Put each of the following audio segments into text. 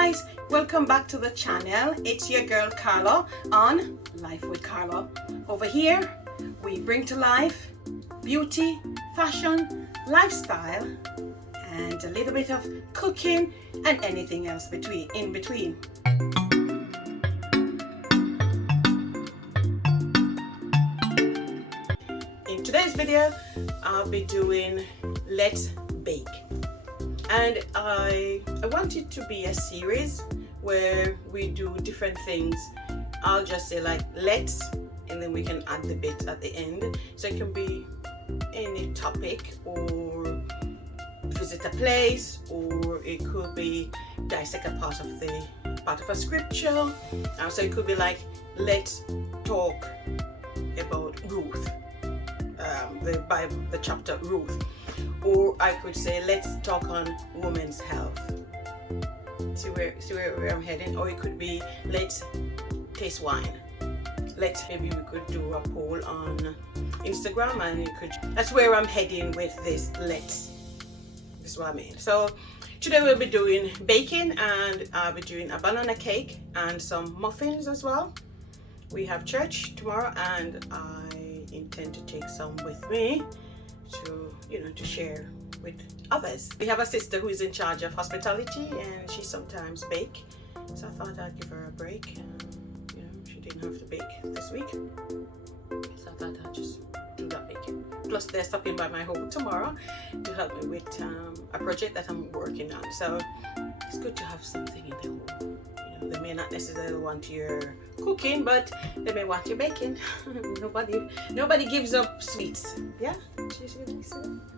guys, welcome back to the channel. It's your girl Carla on Life with Carla. Over here we bring to life beauty, fashion, lifestyle, and a little bit of cooking and anything else in between. In today's video I'll be doing Let's Bake. And I want it to be a series where we do different things. I'll just say like let's, and then we can add the bits at the end. So it can be any topic, or visit a place, or it could be dissect a part of a scripture. So it could be like, let's talk about Ruth, the chapter Ruth. Or I could say, let's talk on women's health. See where I'm heading. Or it could be, let's taste wine. Maybe we could do a poll on Instagram, and that's where I'm heading with this. This is what I mean. So today we'll be doing baking, and I'll be doing a banana cake and some muffins as well. We have church tomorrow, and I intend to take some with me to share with others. We have a sister who is in charge of hospitality, and she sometimes bake, so I thought I'd give her a break. She didn't have to bake this week, so I thought I'd just do that baking. Plus they're stopping by my home tomorrow to help me with a project that I'm working on, so it's good to have something in the home. They may not necessarily want your cooking, but they may want your baking. Nobody gives up sweets. Yeah,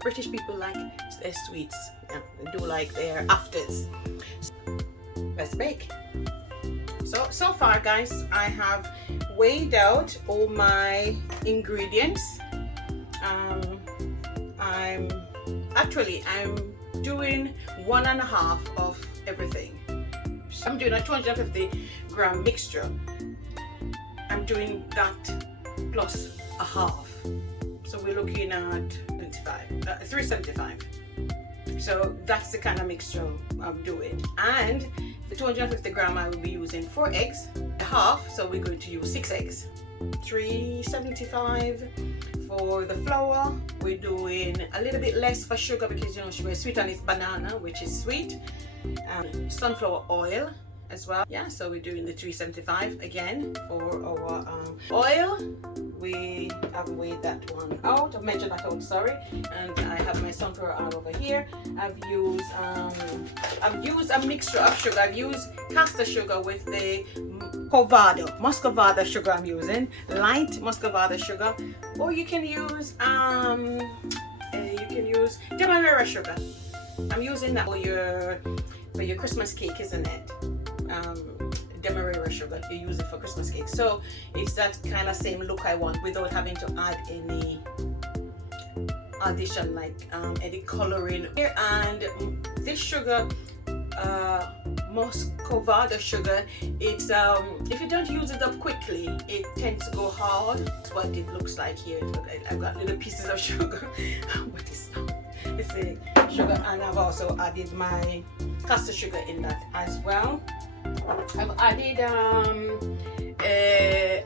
British people like their sweets. Yeah, they do like their afters. Let's bake. So far, guys, I have weighed out all my ingredients. I'm doing 1.5 of everything. I'm doing a 250 gram mixture. I'm doing that plus a half. So we're looking at 375. So that's the kind of mixture I'm doing. And the 250 gram I will be using 4 eggs, a half. So we're going to use 6 eggs. 375 for the flour. We're doing a little bit less for sugar because sugar is sweet and it's banana, which is sweet. Sunflower oil as well. Yeah, so we're doing the 375 again for our oil. We have weighed that one out. I've measured that out, sorry. And I have my sunflower oil over here. I've used a mixture of sugar. I've used castor sugar with the Muscovado sugar. I'm using light Muscovado sugar, or you can use demerara sugar. I'm using that for your Christmas cake, isn't it? Demerara sugar, you use it for Christmas cake. So it's that kind of same look I want without having to add any addition like any coloring. And this sugar, Muscovado sugar, it's if you don't use it up quickly, it tends to go hard. That's what it looks like here. I've got little pieces of sugar, but it's not. It's the sugar, and I've also added my castor sugar in that as well. I've added a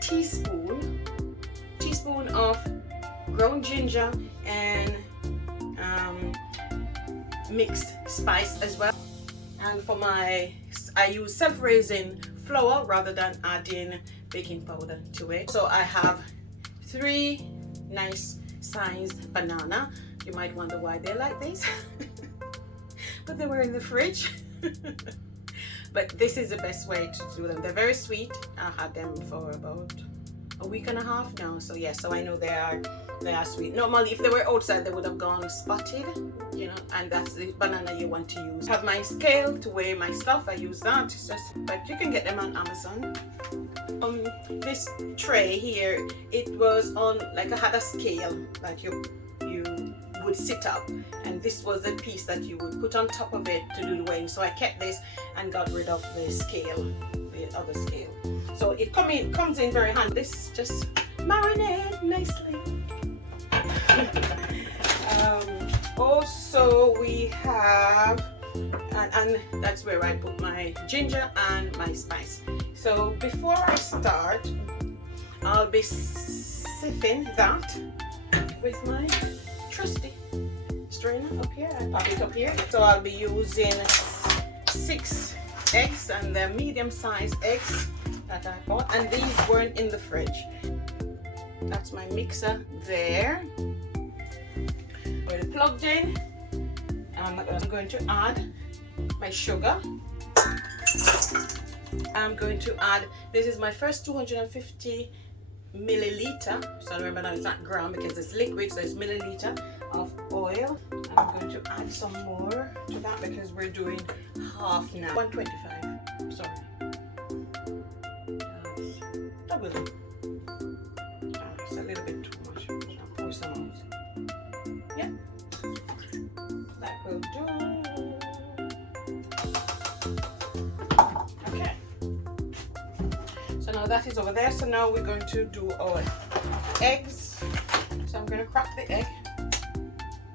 teaspoon of ground ginger and mixed spice as well. And for I use self-raising flour rather than adding baking powder to it. So I have 3 nice sized banana. You might wonder why they're like this, but they were in the fridge. But this is the best way to do them. They're very sweet. I had them for about a week and a half now. So yeah, so I know they are sweet. Normally, if they were outside, they would have gone spotted, and that's the banana you want to use. I have my scale to weigh my stuff. I use that. But you can get them on Amazon. This tray here, it was on, like, I had a scale that you would sit up, and this was the piece that you would put on top of it to do the weighing. So I kept this and got rid of the scale, the other scale. So it comes in very handy. This just marinate nicely. Also we have and that's where I put my ginger and my spice. So before I start, I'll be sieving that with my trusty strainer up here. I pop it up here. So I'll be using 6 eggs, and they're medium-sized eggs that I bought, and these weren't in the fridge. That's my mixer there. Already plugged in. I'm going to add my sugar. I'm going to add, this is my first 250 milliliter, so remember now it's not gram because it's liquid, so it's milliliter of oil. I'm going to add some more to that because we're doing half now. 125, sorry. Double it. It's a little bit too much. I'll pour some out. Yeah, that will do. Okay. So now that is over there. So now we're going to do our eggs. So I'm going to crack the egg.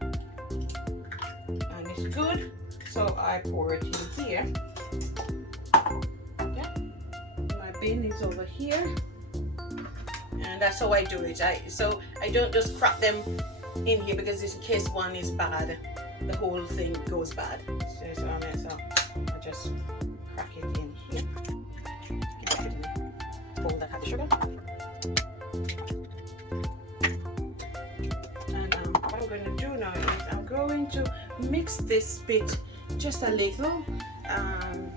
And it's good. So I pour it in here. Okay. My bin is over here. And that's how I do it. So I don't just crack them in here because in case one is bad, the whole thing goes bad. So I just crack it in here. Keep it in the bowl that has the sugar. And what I'm going to do now is I'm going to mix this bit just a little, and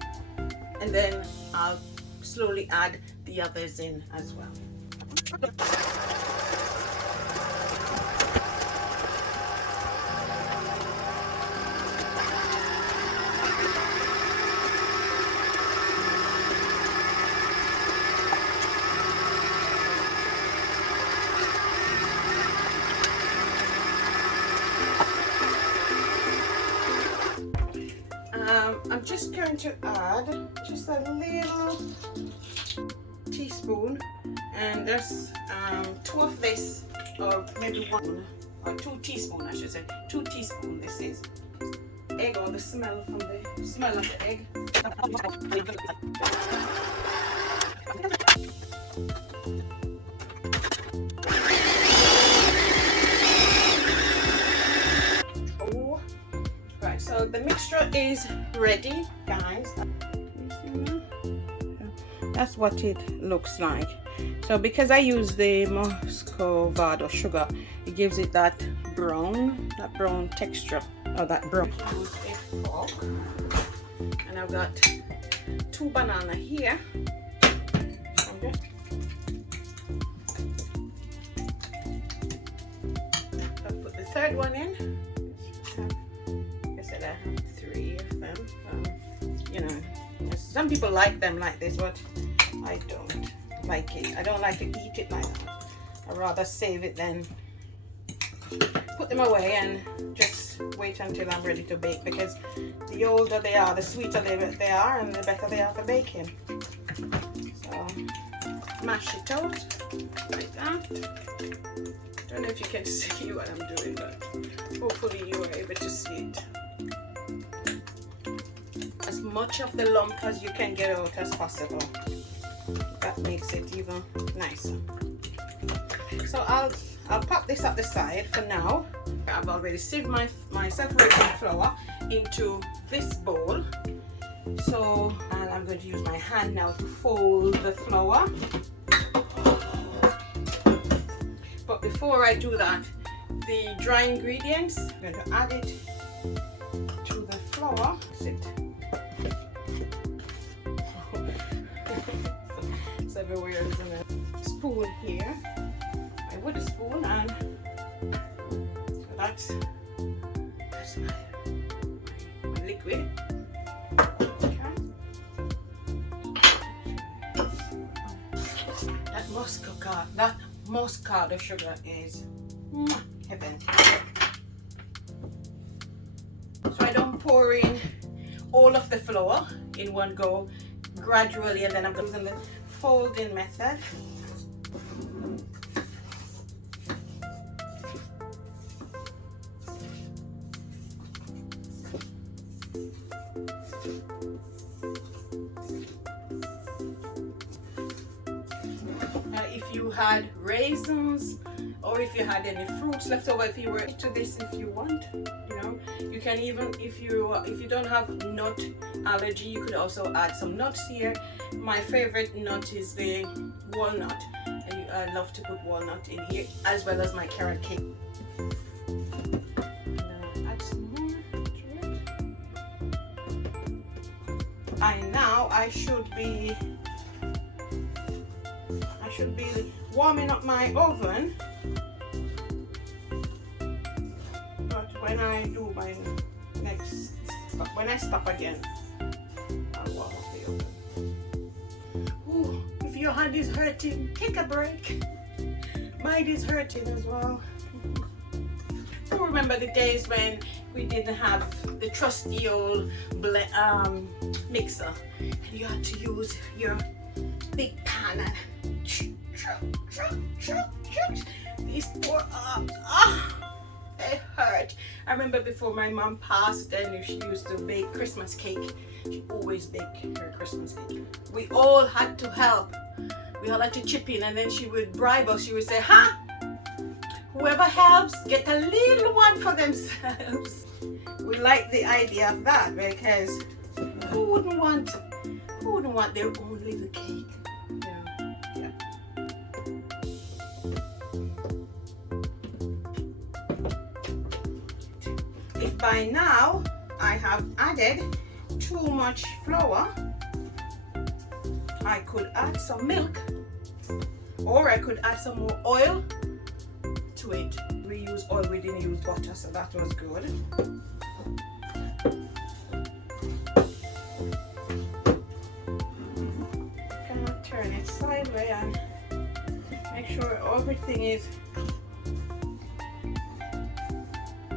then I'll slowly add the others in as well. I'm just going to add just a little teaspoon, and there's 2 of this, or maybe 1 or 2 teaspoons, I should say. 2 teaspoons. This is egg, or the smell from the smell of the egg. So the mixture is ready, guys. That's what it looks like. So because I use the Muscovado sugar, it gives it that brown texture, or that brown. Use a fork, and I've got 2 bananas here. Okay. I'll put the 3rd one in. I have 3 of them. You know, some people like them like this, but I don't like it. I don't like to eat it like that. I'd rather save it than put them away and just wait until I'm ready to bake, because the older they are, the sweeter they are, and the better they are for baking. So mash it out like that. I don't know if you can see what I'm doing, but hopefully you are able to see it. As much of the lump as you can get out as possible. That makes it even nicer. So I'll pop this at the side for now. I've already sieved my separating flour into this bowl. So, and I'm going to use my hand now to fold the flour. But before I do that, the dry ingredients, I'm going to add it to the flour. It's everywhere, isn't it? Spoon here, my wooden spoon, and so that's my liquid. Okay. That Muscovado sugar is heaven. So I don't pour in all of the flour in one go, gradually, and then I'm using the folding method. if you had raisins or if you had any fruits left over, if you were to this, if you want, you know, you can even, if you don't have nut allergy, you could also add some nuts here. My favorite nut is the walnut. I love to put walnut in here, as well as my carrot cake. Add some more to it. And now I should be warming up my oven. But when I do my next, when I stop again, I'll warm up the oven. Ooh, if your hand is hurting, take a break. Mine is hurting as well. I remember the days when we didn't have the trusty old mixer, and you had to use your big pan and these poor arms. It hurt. I remember before my mom passed, and she used to bake Christmas cake. She always baked her Christmas cake. We all had to help. We all had to chip in, and then she would bribe us. She would say, "Huh? Whoever helps, get a little one for themselves." We like the idea of that, because who wouldn't want their own little cake? Yeah. If by now I have added too much flour, I could add some milk, or I could add some more oil to it. We use oil, we didn't use butter, so that was good. Gonna turn it sideways and make sure everything is,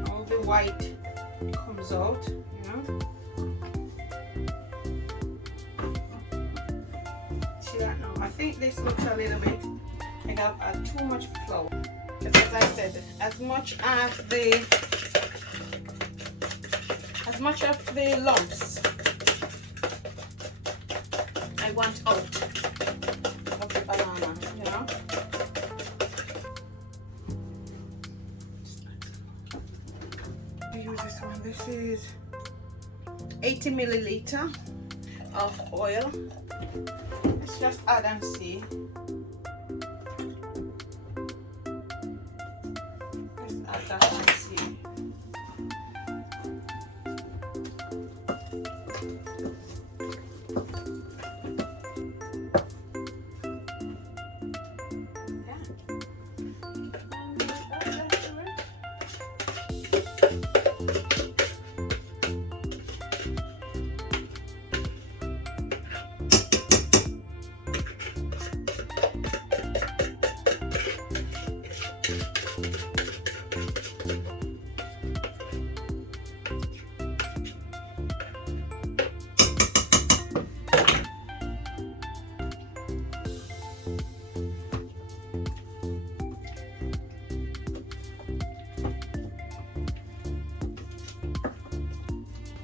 all the white comes out, you know. See that now? I think this looks a little bit like I've added too much flour. Because as I said, as much of the lumps I want out of the banana, you know. Use this one. This is 80 milliliter of oil. Let's just add and see. Let's add that and see.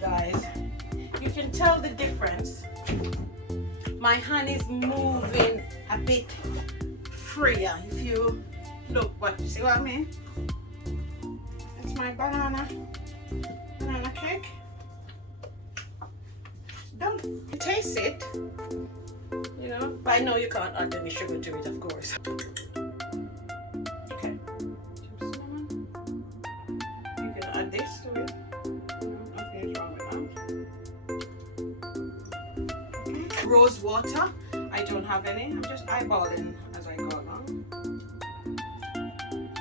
Guys, you can tell the difference. My hand is moving a bit freer. If you look, what you see what I mean? That's my banana cake. Don't taste it, you know, but I know you can't add any sugar to it, of course. Okay, some cinnamon. You can add this to it. Nothing is wrong with that. Okay. Rose water. I don't have any. I'm just eyeballing as I go along.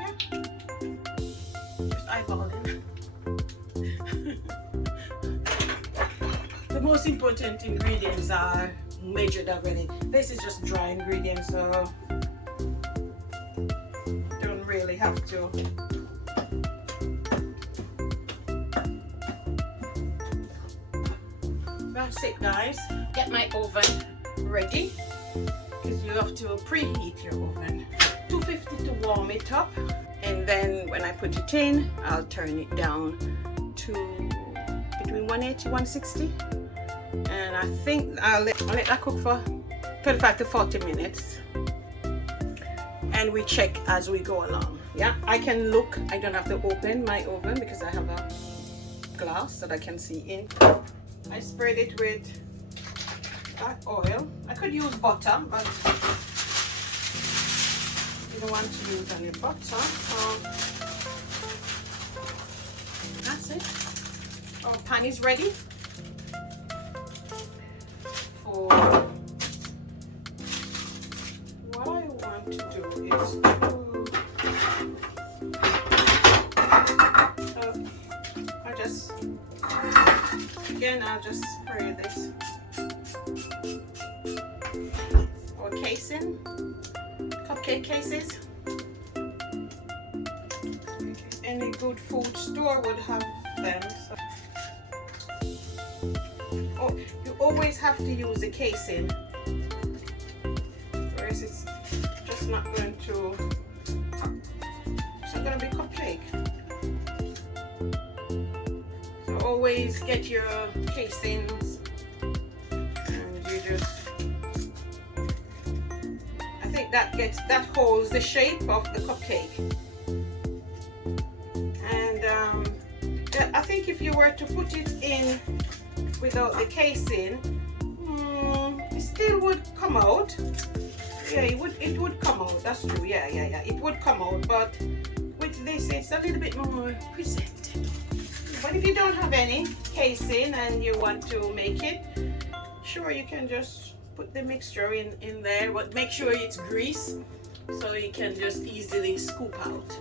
Yeah. Just eyeballing. The most important ingredients are measured already. This is just dry ingredients, so don't really have to. That's it, guys. Get my oven ready, because you have to preheat your oven. 250 to warm it up, and then when I put it in, I'll turn it down to between 180 160, and I think I'll let that cook for 35 to 40 minutes. and we check as we go along. Yeah, I can look. I don't have to open my oven because I have a glass that I can see in. I sprayed it with that oil. I could use butter, but you don't want to use any butter, so that's it. Our pan is ready for what I want to do is I'll just spray this or casing, cupcake cases. Any good food store would have them. So. Oh, you always have to use the casing, or else it's just not going to. It's not going to be cupcake. So always get your casings, and you just. I think that holds the shape of the cupcake. I think if you were to put it in without the casing, it still would come out. Yeah, it would come out. That's true. Yeah. It would come out, but with this, it's a little bit more presentable. But if you don't have any casing and you want to make it, sure, you can just put the mixture in there, but make sure it's grease so you can just easily scoop out.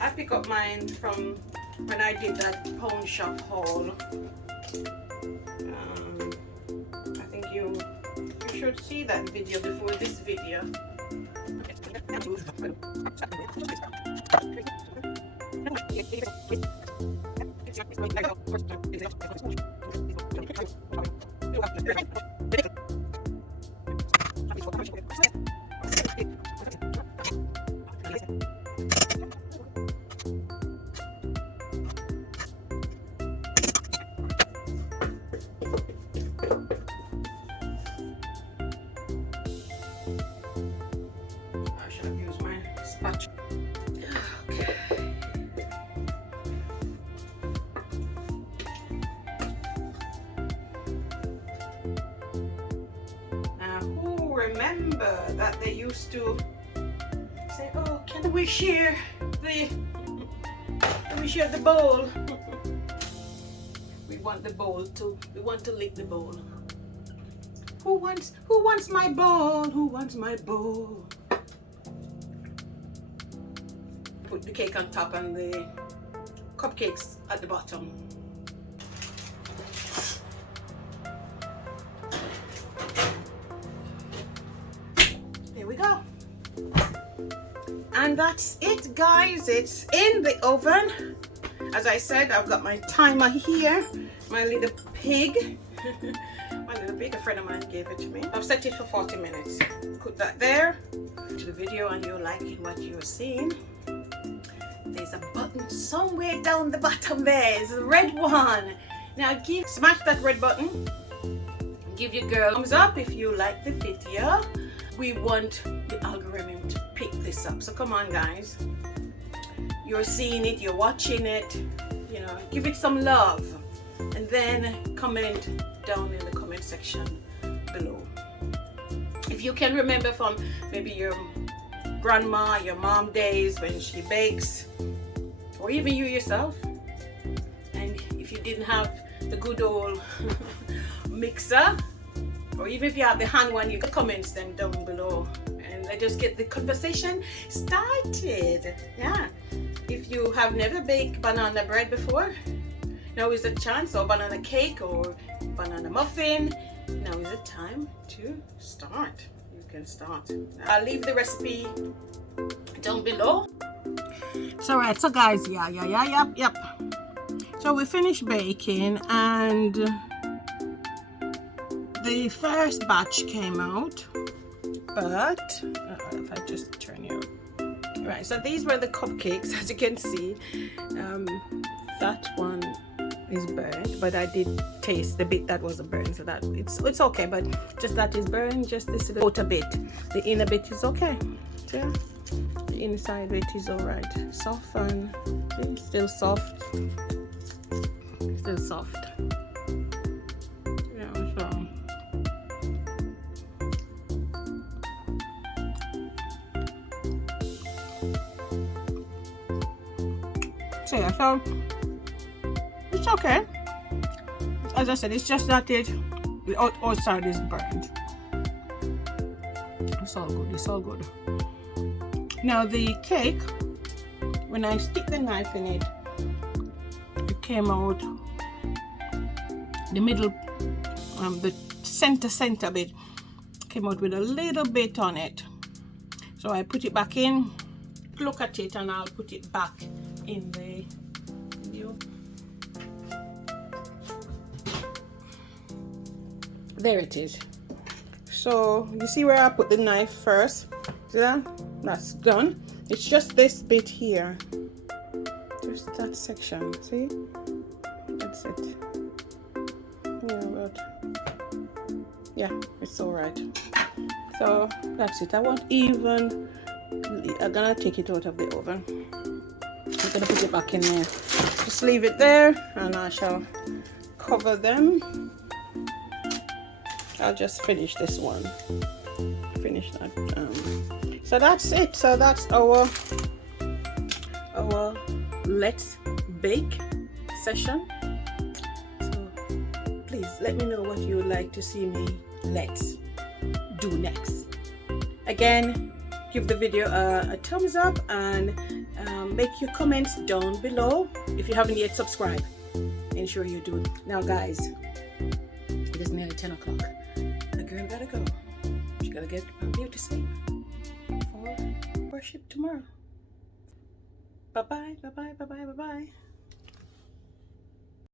I pick up mine from when I did that pawn shop haul. I think you should see that video before this video. Remember that they used to say, "Oh, can we share the bowl?" We want to lick the bowl. Who wants my bowl? Who wants my bowl? Put the cake on top and the cupcakes at the bottom. There we go. And that's it, guys. It's in the oven. As I said, I've got my timer here. My little pig. A friend of mine gave it to me. I've set it for 40 minutes. Put that there. To the video and you're liking what you're seeing. There's a button somewhere down the bottom there. It's a red one. Now smash that red button. Give your girl a thumbs up if you like the video. We want the algorithm to pick this up. So come on, guys. You're seeing it, you're watching it. You know, give it some love. And then comment down in the comment section below. If you can remember from maybe your grandma, your mom days when she bakes, or even you yourself. And if you didn't have the good old mixer, or even if you have the hand one, you can comment them down below and let's just get the conversation started. Yeah, if you have never baked banana bread before, now is the chance, or banana cake or banana muffin, now is the time to start. You can start. I'll leave the recipe down below. So right, so guys, yep. So we finished baking and the first batch came out, but if I just turn you right, so these were the cupcakes, as you can see. That one is burned, but I did taste the bit that wasn't burned, so that it's okay. But just that is burned, just this little outer bit. The inner bit is okay. So yeah, the inside bit is alright. Soft and still soft. Still soft. Yeah, so yeah, so it's okay. As I said, it's just that the outside is burned. It's all good, it's all good. Now the cake, when I stick the knife in it, it came out, the middle, the center bit came out with a little bit on it. So I put it back in, look at it, and I'll put it back in the video. There it is. So you see where I put the knife first? See that? That's done. It's just this bit here, just that section. See, that's it. Yeah, but yeah, it's all right. So that's it. I won't even, I'm gonna take it out of the oven. I'm gonna put it back in there. Just leave it there, and I shall cover them. I'll just finish this one. Finish that. So that's it. So that's our let's bake session. So please let me know what you would like to see me let's do next. Again, give the video a thumbs up, and make your comments down below. If you haven't yet subscribed, ensure you do. Now guys, it is nearly 10 o'clock. The girl gotta go. She gotta get her beauty sleep for worship tomorrow. Bye bye, bye bye, bye bye, bye bye.